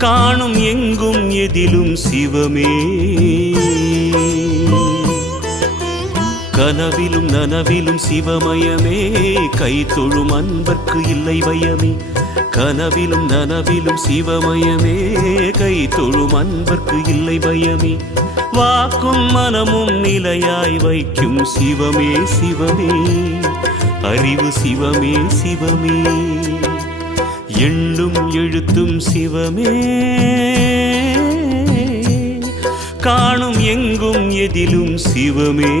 காணும் எங்கும் எதிலும் சிவமே. கனவிலும் நனவிலும் சிவமயமே, கை தொழும் அன்பர்க்கு இல்லை பயமே. கனவிலும் நனவிலும் சிவமயமே, கை தொழும் அன்பர்க்கு இல்லை பயமே. வாக்கும் மனமும் நிலையாய் வைக்கும் சிவமே சிவமே, அறிவு சிவமே சிவமே, எண்ணும் எழுத்தும் சிவமே. காணும் எங்கும் எதிலும் சிவமே.